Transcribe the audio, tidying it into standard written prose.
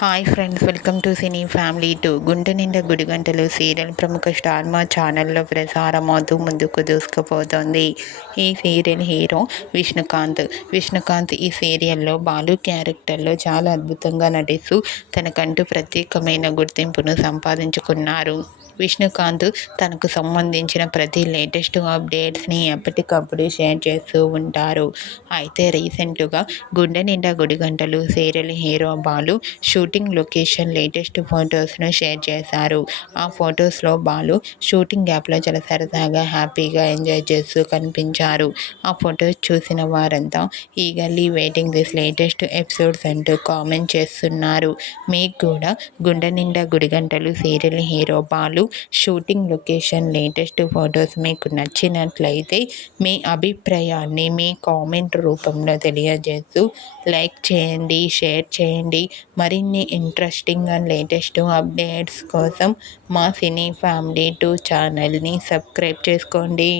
Hi friends, welcome to cine family two. Gunde Ninda Gudigantalu serial ప్రముఖ star మా ఛానల్లో ప్రసారమవుతూ ముందుకు దూసుకుపోతోంది. ఈ సీరియల్ హీరో విష్ణుకాంత్ ఈ సీరియల్లో బాలు క్యారెక్టర్లో చాలా అద్భుతంగా నటిస్తూ తనకంటూ ప్రత్యేకమైన గుర్తింపును సంపాదించుకున్నారు. విష్ణుకాంత్ తనకు సంబంధించిన ప్రతి లేటెస్ట్ అప్డేట్స్ని ఎప్పటికప్పుడు షేర్ చేస్తూ ఉంటారు. అయితే రీసెంట్గా Gunde Ninda Gudigantalu serial hero Balu shooting location latest ఫొటోస్ను షేర్ చేశారు. ఆ ఫొటోస్లో బాలు షూటింగ్ యాప్లో చాలా సరదాగా హ్యాపీగా ఎంజాయ్ చేస్తూ కనిపించారు. ఆ ఫొటోస్ చూసిన వారంతా eagerly waiting this latest episodes అంటూ కామెంట్ చేస్తున్నారు. మీకు కూడా Gunde Ninda Gudigantalu serial hero Balu shooting location latest photos మీకు నచ్చినట్లయితే మీ అభిప్రాయాన్ని మీ కామెంట్ రూపంలో తెలియజేస్తూ లైక్ చేయండి, షేర్ చేయండి. మరిన్ని ఇంట్రెస్టింగ్ అండ్ లేటెస్ట్ అప్డేట్స్ కోసం మా సినీ ఫ్యామిలీ 2 ఛానల్ని సబ్స్క్రైబ్ చేసుకోండి.